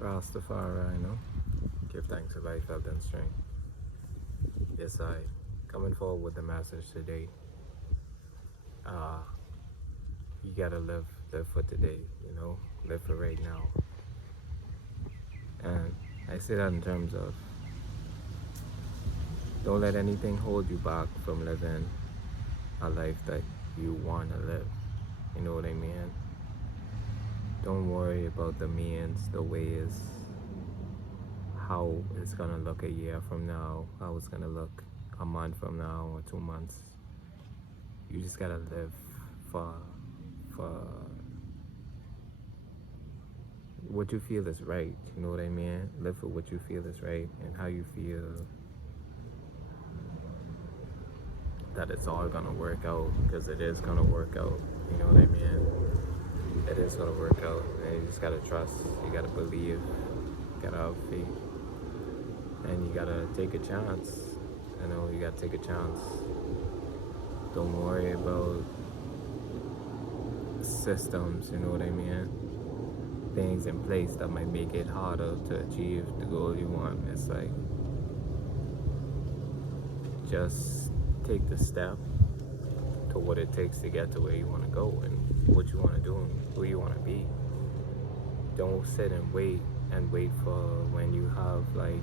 Rastafari, give thanks to life, health, and strength. Yes, I coming forward with the message today. Uh, you gotta live for today, live for right now. And I say that in terms of don't let anything hold you back from living a life that you wanna live. You know what I mean? Don't worry about the means, the ways, how it's gonna look a year from now, how it's gonna look a month from now or 2 months. You just gotta live for for what you feel is right. You know what I mean? Live for what you feel is right and how you feel that it's all gonna work out, because it is gonna work out. You know what I mean? It is gonna work out, and you just gotta trust. You gotta believe. You gotta have faith, and you gotta take a chance. You gotta take a chance. Don't worry about systems. You know what I mean? Things in place that might make it harder to achieve the goal you want. It's like just take the step to what it takes to get to where you want to go and what you want to do and who you want to be. Don't sit and wait for when you have like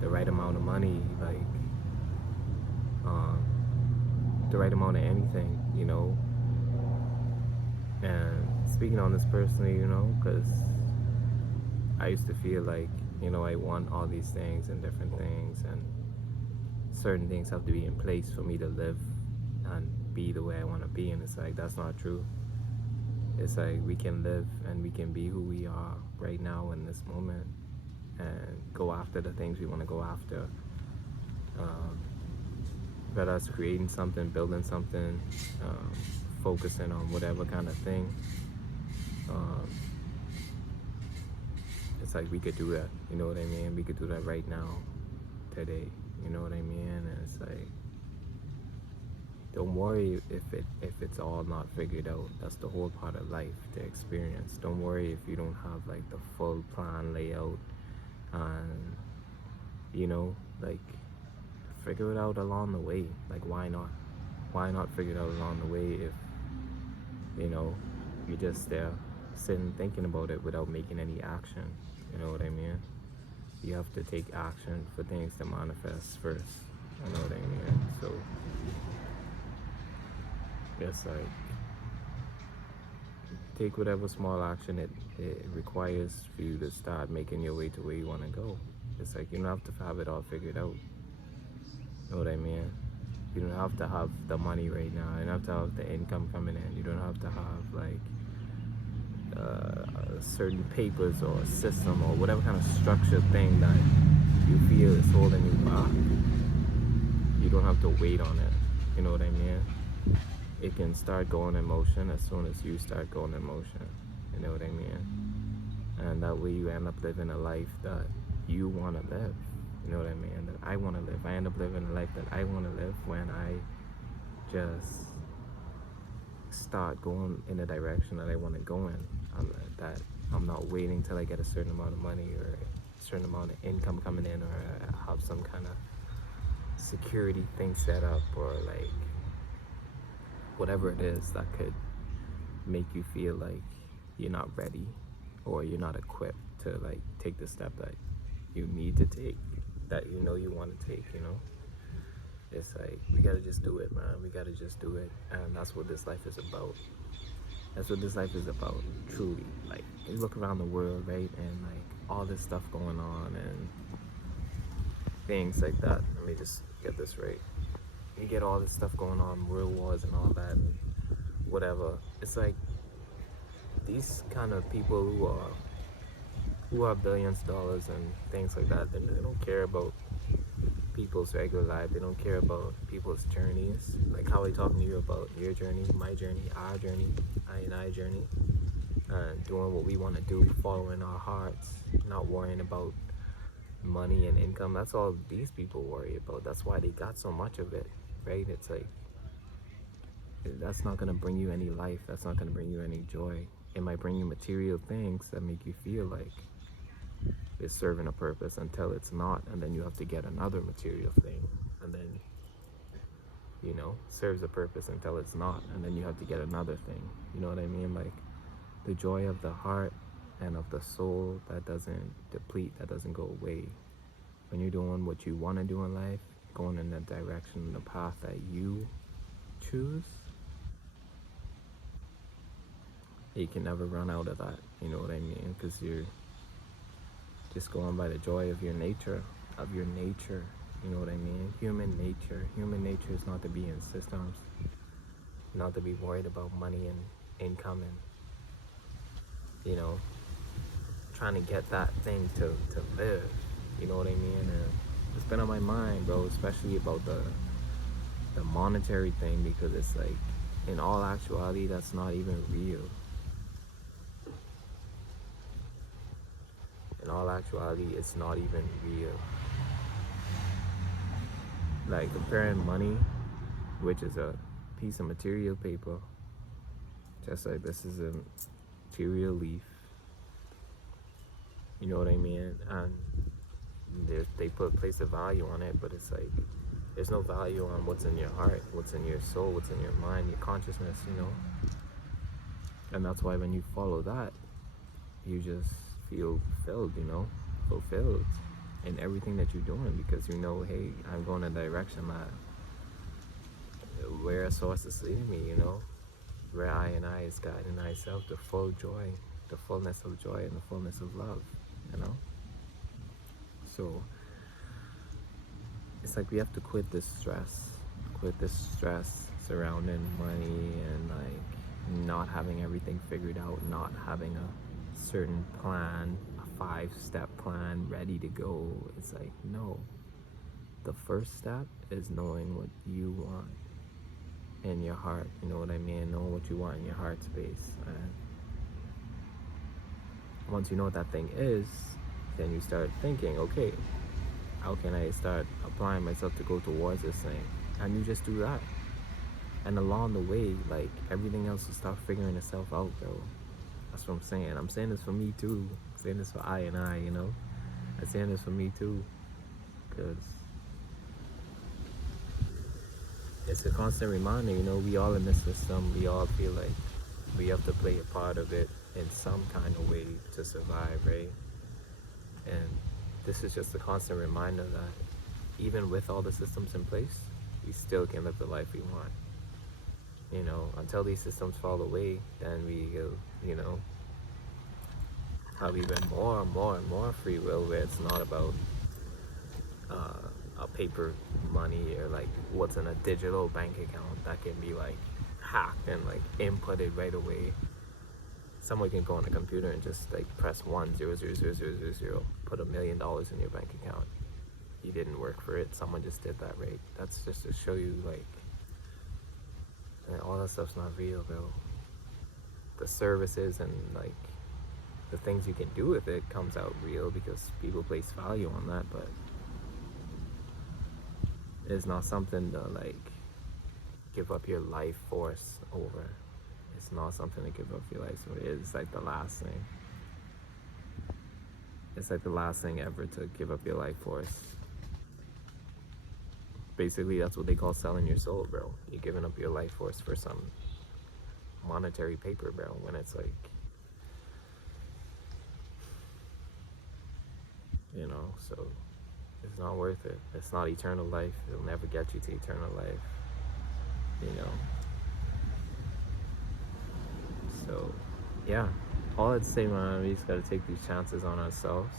the right amount of money, like the right amount of anything, And speaking on this personally, because I used to feel like, I want all these things and different things, and certain things have to be in place for me to live and be the way I want to be. And it's like, that's not true. It's like we can live and we can be who we are right now in this moment and go after the things we want to go after. Whether that's creating something, building something, focusing on whatever kind of thing. It's like we could do that, you know what I mean? We could do that right now, today, you know what I mean? And it's like, don't worry if it's all not figured out. That's the whole part of life, the experience. Don't worry if you don't have like the full plan layout, and like figure it out along the way. Like, why not? Why not figure it out along the way if you're just there sitting thinking about it without making any action? You know what I mean? You have to take action for things to manifest first. You know what I mean? So it's like, take whatever small action it requires for you to start making your way to where you want to go. It's like, you don't have to have it all figured out. You know what I mean? You don't have to have the money right now. You don't have to have the income coming in. You don't have to have like certain papers or a system or whatever kind of structured thing that you feel is holding you back. You don't have to wait on it. You know what I mean? It can start going in motion as soon as you start going in motion. You know what I mean? And that way you end up living a life that you want to live. You know what I mean? That I want to live. I end up living a life that I want to live when I just start going in the direction that I want to go in. That I'm not waiting till I get a certain amount of money or a certain amount of income coming in, or have some kind of security thing set up, or like whatever it is that could make you feel like you're not ready or you're not equipped to like take the step that you need to take, that you want to take. It's like, we gotta just do it, man. We gotta just do it. And that's what this life is about. That's what this life is about, truly. Like, you look around the world, right, and like all this stuff going on and things like that. Let me just get this right. You get all this stuff going on, world wars and all that, and whatever. It's like, these kind of people who have billions of dollars and things like that, they don't care about people's regular life. They don't care about people's journeys. Like how I talking to you about your journey, my journey, our journey, I journey, and doing what we want to do, following our hearts, not worrying about money and income. That's all these people worry about. That's why they got so much of it, right? It's like, that's not gonna bring you any life. That's not gonna bring you any joy. It might bring you material things that make you feel like is serving a purpose until it's not, and then you have to get another material thing, and then serves a purpose until it's not, and then you have to get another thing. You know what I mean? Like, the joy of the heart and of the soul, that doesn't deplete, that doesn't go away. When you're doing what you want to do in life, going in the direction, the path that you choose, you can never run out of that. You know what I mean? Because you're just going by the joy of your nature, You know what I mean? Human nature is not to be in systems, not to be worried about money and income and, trying to get that thing to live. You know what I mean? And it's been on my mind, bro, especially about the monetary thing, because it's like, in all actuality, that's not even real. In all actuality, it's not even real. Like, comparing money, which is a piece of material paper, just like this is a material leaf. You know what I mean? And they place a value on it, but it's like, there's no value on what's in your heart, what's in your soul, what's in your mind, your consciousness, And that's why when you follow that, you just feel fulfilled, fulfilled in everything that you're doing, because hey, I'm going in a direction that where a source is leading me, where I is guiding myself to full joy, the fullness of joy and the fullness of love, So it's like we have to quit this stress surrounding money and like not having everything figured out, not having a certain plan, a 5-step plan ready to go. It's like, no. The first step is knowing what you want in your heart. You know what I mean? Knowing what you want in your heart space. And once you know what that thing is, then you start thinking, okay, how can I start applying myself to go towards this thing? And you just do that. And along the way, like, everything else will start figuring itself out, bro. That's what I'm saying. I'm saying this for me too. I'm saying this for I, I'm saying this for me too. Because it's a constant reminder, we all in this system. We all feel like we have to play a part of it in some kind of way to survive, right? And this is just a constant reminder that even with all the systems in place, we still can live the life we want. Until these systems fall away, then we will, have even more and more free will, where it's not about a paper money or like what's in a digital bank account that can be like hacked and like inputted right away. Someone can go on a computer and just like press 1000000, put $1 million in your bank account. You didn't work for it, someone just did that, right? That's just to show you, like, and all that stuff's not real, bro. The services and like the things you can do with it comes out real because people place value on that, but it's not something to like give up your life force over. It's not something to give up your life for. It's like the last thing. It's like the last thing ever to give up your life force. Basically, that's what they call selling your soul, bro. You're giving up your life force for some monetary paper, bro, when it's like, so it's not worth it. It's not eternal life. It'll never get you to eternal life, So, yeah, all I'd say, man, we just gotta take these chances on ourselves.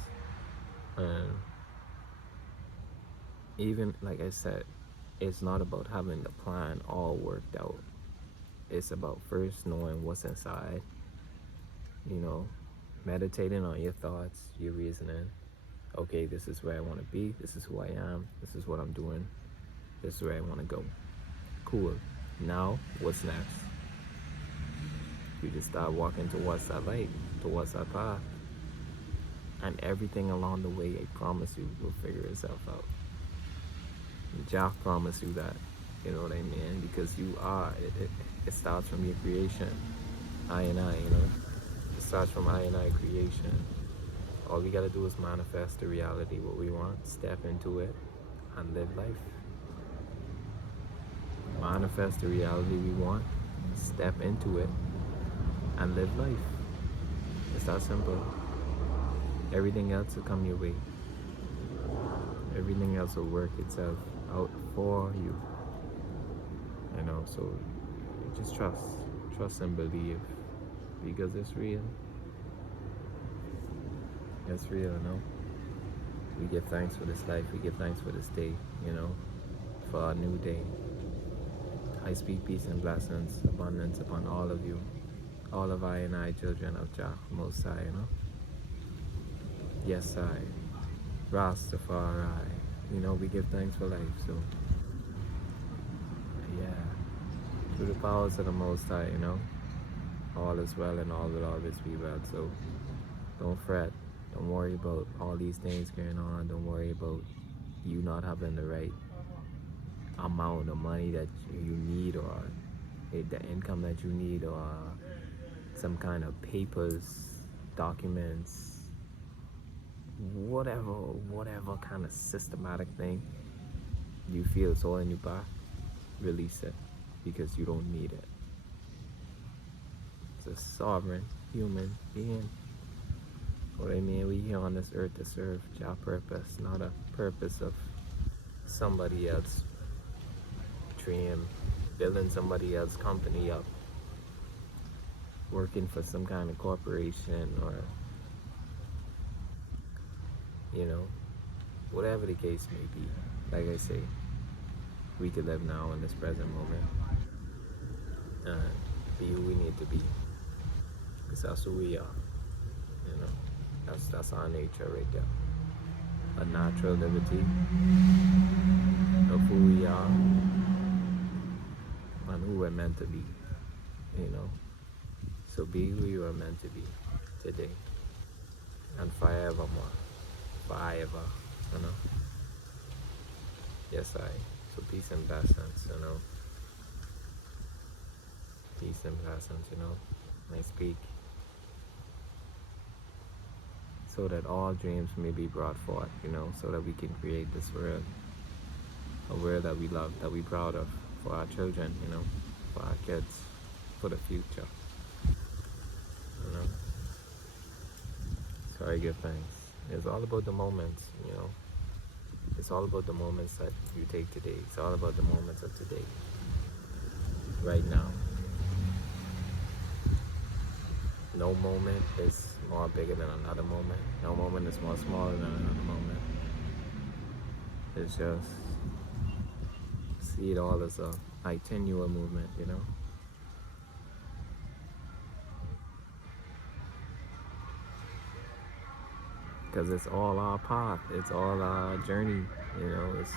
And even, like I said, it's not about having the plan all worked out. It's about first knowing what's inside, meditating on your thoughts, your reasoning. Okay, this is where I want to be. This is who I am. This is what I'm doing. This is where I want to go. Cool. Now, what's next? You just start walking towards that light, towards that path. And everything along the way, I promise you, will figure itself out. Jah promised you that. You know what I mean? Because you are. It starts from your creation. I, It starts from I creation. All we gotta do is manifest the reality what we want, step into it, and live life. Manifest the reality we want, step into it, and live life. It's that simple. Everything else will come your way. Everything else will work itself out for you. You know, so just trust and believe, because it's real. It's real, you know. We give thanks for this life. We give thanks for this day, you know, for our new day. I speak peace and blessings, abundance upon all of you, all of I and I, children of Jah Most High, you know. Yes, I, Rastafari. You know, we give thanks for life, so yeah. Through the powers of the Most High, you know, all is well and all will always be well. So don't fret. Don't worry about all these things going on. Don't worry about you not having the right amount of money that you need, or the income that you need, or some kind of papers, documents, whatever kind of systematic thing you feel is holding you back. Release it, because you don't need it. It's a sovereign human being. What I mean, we here on this earth to serve Jah purpose, not a purpose of somebody else dream, building somebody else's company up, working for some kind of corporation, or you know, whatever the case may be. Like I say, we can live now in this present moment and be who we need to be, because that's who we are. You know, that's our nature right there. A natural liberty of who we are and who we're meant to be. You know, so be who you are meant to be today and forevermore. Forever, you know. Yes, I. So peace and blessings, you know. Peace and blessings, you know. I speak so that all dreams may be brought forth, you know, so that we can create this world, a world that we love, that we're proud of, for our children, you know, for our kids, for the future, you know. So I give thanks. It's all about the moments, you know. It's all about the moments that you take today. It's all about the moments of today, right now. No moment is more bigger than another moment. No moment is more smaller than another moment. It's just, see it all as a continual movement, you know. Because it's all our path. It's all our journey, you know. It's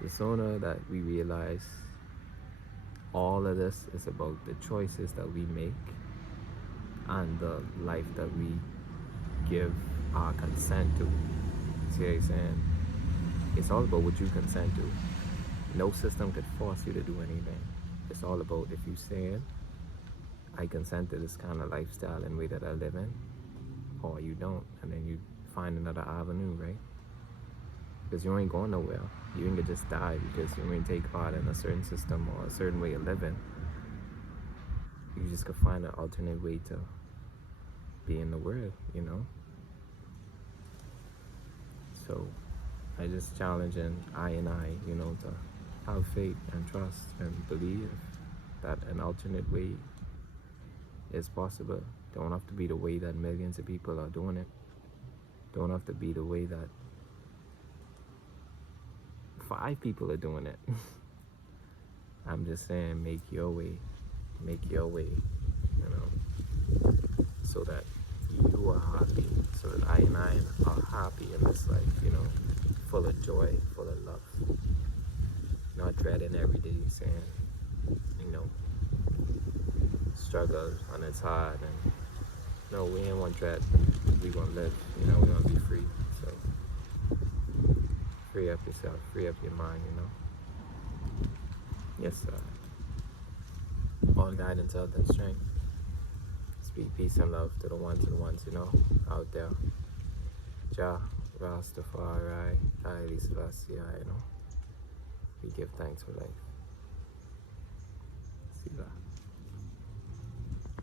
the sooner that we realize all of this is about the choices that we make and the life that we give our consent to. See what I'm saying? It's all about what you consent to. No system could force you to do anything. It's all about if you saying, I consent to this kind of lifestyle and way that I live in, or you don't, and then you find another avenue, right? Because you ain't going nowhere. You ain't gonna just die because you ain't take part in a certain system or a certain way of living. You just could find an alternate way to be in the world, you know? So I just challenging I, you know, to have faith and trust and believe that an alternate way is possible. Don't have to be the way that millions of people are doing it. Don't have to be the way that 5 people are doing it. I'm just saying, make your way, you know, so that you are happy, so that I are happy in this life, you know, full of joy, full of love, not dreading every day, saying, you know, struggle and it's hard, and no, we ain't want dread. We want to live, you know, we want to be free. So free up yourself, free up your mind, you know. Yes, sir. all guidance, health, and strength. Speak peace and love to the ones, you know, out there. Jah, Rastafari, Haile Selassie, you know. We give thanks for life. See that.